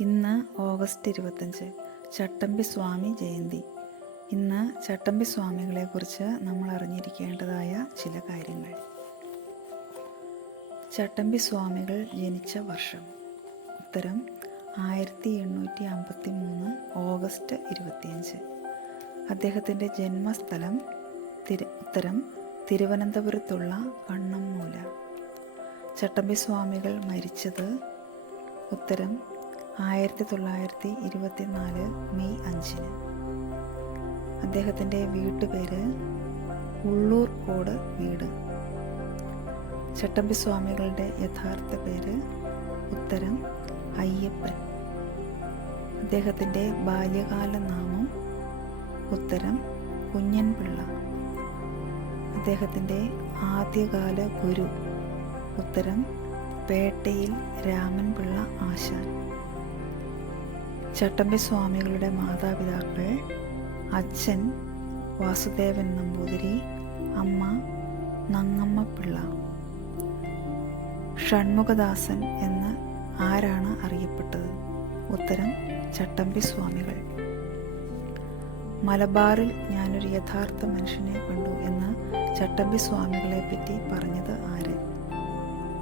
ഇന്ന് ഓഗസ്റ്റ് ഇരുപത്തഞ്ച് ചട്ടമ്പി സ്വാമി ജയന്തി. ഇന്ന് ചട്ടമ്പി സ്വാമികളെക്കുറിച്ച് നമ്മൾ അറിഞ്ഞിരിക്കേണ്ടതായ ചില കാര്യങ്ങൾ. ചട്ടമ്പി സ്വാമികൾ ജനിച്ച വർഷം. ഉത്തരം ആയിരത്തി എണ്ണൂറ്റി അമ്പത്തി മൂന്ന് ഓഗസ്റ്റ് ഇരുപത്തിയഞ്ച്. അദ്ദേഹത്തിന്റെ ജന്മസ്ഥലം തിരു ഉത്തരം തിരുവനന്തപുരത്തുള്ള കണ്ണമ്മൂല. ചട്ടമ്പി സ്വാമികൾ മരിച്ചത് ഉത്തരം ആയിരത്തി തൊള്ളായിരത്തി ഇരുപത്തിനാല് മെയ് അഞ്ചിന്. അദ്ദേഹത്തിന്റെ വീട്ടുപേര് ഉള്ളൂർ കോട് വീട്. ചട്ടമ്പി സ്വാമികളുടെ യഥാർത്ഥ പേര് ഉത്തരം അയ്യപ്പൻ. അദ്ദേഹത്തിന്റെ ബാല്യകാല നാമം ഉത്തരം കുഞ്ഞൻപിള്ള. അദ്ദേഹത്തിന്റെ ആദ്യകാല ഗുരു ഉത്തരം പേട്ടയിൽ രാമൻപിള്ള ആശാൻ. ചട്ടമ്പി സ്വാമികളുടെ മാതാപിതാക്കൾ അച്ഛൻ വാസുദേവൻ നമ്പൂതിരി അമ്മ നങ്ങമ്മ പിള്ള. ഷൺമുഖദാസൻ എന്ന് ആരാണ് അറിയപ്പെട്ടത്? ഉത്തരം ചട്ടമ്പി സ്വാമികൾ. മലബാറിൽ ഞാനൊരു യഥാർത്ഥ മനുഷ്യനെ കണ്ടു എന്ന് ചട്ടമ്പി സ്വാമികളെ പറ്റി പറഞ്ഞത് ആര്?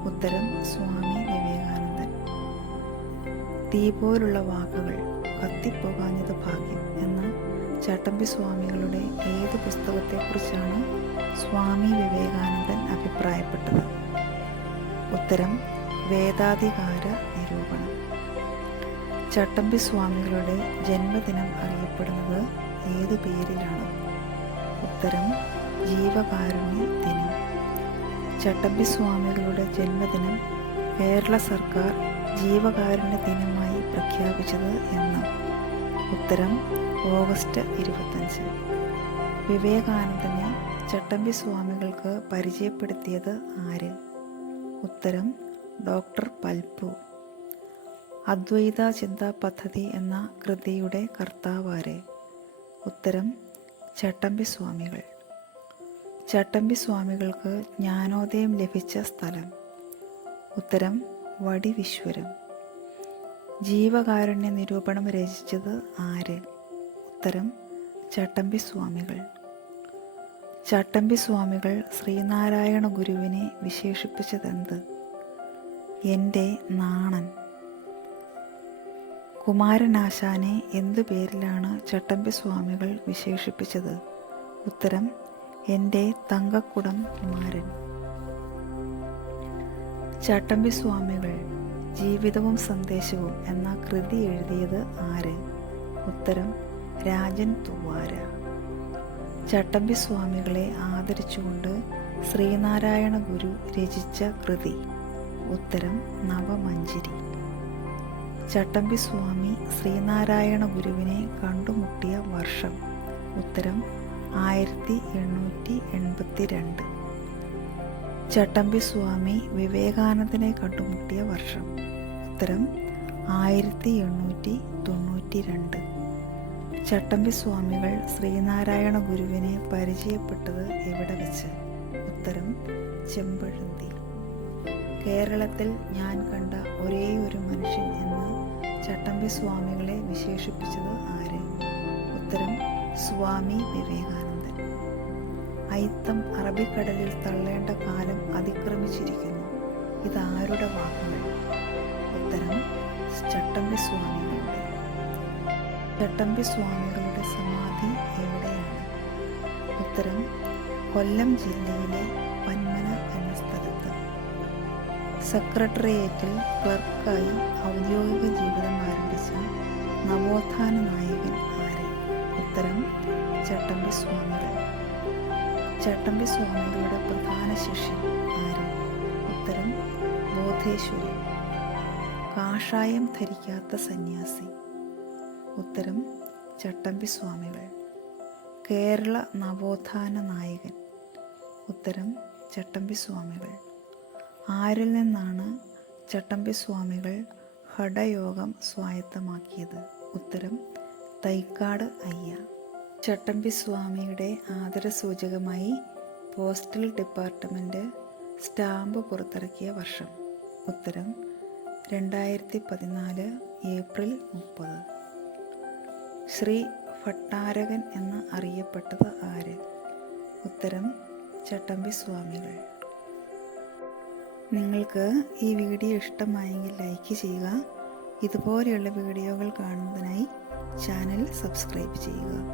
ഉത്തരം സ്വാമി തീ പോലുള്ള വാക്കുകൾ കത്തിപ്പോകാഞ്ഞത് ഭാഗ്യം എന്ന ചട്ടമ്പി സ്വാമികളുടെ ഏത് പുസ്തകത്തെക്കുറിച്ചാണ് സ്വാമി വിവേകാനന്ദൻ അഭിപ്രായപ്പെട്ടത്? ഉത്തരം വേദാധികാര നിരൂപണം. ചട്ടമ്പി സ്വാമികളുടെ ജന്മദിനം അറിയപ്പെടുന്നത് ഏത് പേരിലാണ്? ഉത്തരം ജീവകാരുണ്യ ദിനം. ചട്ടമ്പി സ്വാമികളുടെ ജന്മദിനം കേരള സർക്കാർ ജീവകാരുണ്യ ദിനമായി പ്രഖ്യാപിച്ചത് എന്ന് ഉത്തരം ഓഗസ്റ്റ് ഇരുപത്തഞ്ച്. വിവേകാനന്ദനെ ചട്ടമ്പി സ്വാമികൾക്ക് പരിചയപ്പെടുത്തിയത് ആര്? ഉത്തരം ഡോക്ടർ പൽപു അദ്വൈത ചിന്താ പദ്ധതി എന്ന കൃതിയുടെ കർത്താവാര്. ഉത്തരം ചട്ടമ്പി സ്വാമികൾ. ചട്ടമ്പി സ്വാമികൾക്ക് ജ്ഞാനോദയം ലഭിച്ച സ്ഥലം. ഉത്തരം വടിവിശ്വരം. ജീവകാരുണ്യ നിരൂപണം രചിച്ചത് ആര്? ഉത്തരം ചട്ടമ്പി സ്വാമികൾ ചട്ടമ്പി സ്വാമികൾ ശ്രീനാരായണ ഗുരുവിനെ വിശേഷിപ്പിച്ചതെന്ത്? എന്റെ നാണൻ. കുമാരനാശാനെ എന്തു പേരിലാണ് ചട്ടമ്പി സ്വാമികൾ വിശേഷിപ്പിച്ചത്? ഉത്തരം എന്റെ തങ്കക്കുടം കുമാരൻ. ചട്ടമ്പി സ്വാമികൾ ജീവിതവും സന്ദേശവും എന്ന കൃതി എഴുതിയത് ആര്? ഉത്തരം രാജൻ തുവാര. ചട്ടമ്പി സ്വാമികളെ ആദരിച്ചുകൊണ്ട് ശ്രീനാരായണ ഗുരു രചിച്ച കൃതി. ഉത്തരം നവമഞ്ചരി ചട്ടമ്പി സ്വാമി ശ്രീനാരായണ ഗുരുവിനെ കണ്ടുമുട്ടിയ വർഷം. ഉത്തരം ആയിരത്തി എണ്ണൂറ്റി എൺപത്തി രണ്ട് ചട്ടമ്പി സ്വാമി വിവേകാനന്ദനെ കണ്ടുമുട്ടിയ വർഷം. ഉത്തരം ആയിരത്തി എണ്ണൂറ്റി തൊണ്ണൂറ്റി രണ്ട് ചട്ടമ്പി സ്വാമികൾ ശ്രീനാരായണ ഗുരുവിനെ പരിചയപ്പെട്ടത് എവിടെ വെച്ച്? ഉത്തരം ചെമ്പഴന്തി. കേരളത്തിൽ ഞാൻ കണ്ട ഒരേ ഒരു മനുഷ്യൻ എന്ന് ചട്ടമ്പി സ്വാമികളെ വിശേഷിപ്പിച്ചത് ആര്? ഉത്തരം സ്വാമി വിവേകാനന്ദൻ. അയിത്തം അറബിക്കടലിൽ തള്ളേണ്ട കാലം അതിക്രമിച്ചിരിക്കുന്നു. ഇതാരുടെ വാക്കുകൾ ഉത്തരം ചട്ടമ്പി സ്വാമികളുടെ. ചട്ടമ്പി സ്വാമികളുടെ സമാധി എവിടെയാണ്? ഉത്തരം കൊല്ലം ജില്ലയിലെ പന്മന എന്ന സ്ഥലത്ത്. സെക്രട്ടേറിയറ്റിൽ ക്ലർക്കായി ഔദ്യോഗിക ജീവിതം ആരംഭിച്ച നവോത്ഥാന നായകൻ ആര്? ഉത്തരം ചട്ടമ്പി സ്വാമികൾ. ചട്ടമ്പി സ്വാമികളുടെ പ്രധാന ശിഷ്യൻ ആര്? ഉത്തരം ബോധേശ്വരി. കാഷായം ധരിക്കാത്ത സന്യാസി. ഉത്തരം ചട്ടമ്പി സ്വാമികൾ. കേരള നവോത്ഥാന നായകൻ. ഉത്തരം ചട്ടമ്പി സ്വാമികൾ. ആരിൽ നിന്നാണ് ചട്ടമ്പി സ്വാമികൾ ഹഠയോഗം സ്വായത്തമാക്കിയത്? ഉത്തരം തൈക്കാട് അയ്യ ചട്ടമ്പി സ്വാമിയുടെ ആദരസൂചകമായി പോസ്റ്റൽ ഡിപ്പാർട്ട്മെന്റ് സ്റ്റാമ്പ് പുറത്തിറക്കിയ വർഷം. ഉത്തരം രണ്ടായിരത്തി പതിനാല് ഏപ്രിൽ മുപ്പത്. ശ്രീ ഭട്ടാരകൻ എന്ന് അറിയപ്പെട്ടത് ആര്? ഉത്തരം ചട്ടമ്പി സ്വാമികൾ. നിങ്ങൾക്ക് ഈ വീഡിയോ ഇഷ്ടമായെങ്കിൽ ലൈക്ക് ചെയ്യുക. ഇതുപോലെയുള്ള വീഡിയോകൾ കാണുന്നതിനായി ചാനൽ സബ്സ്ക്രൈബ് ചെയ്യുക.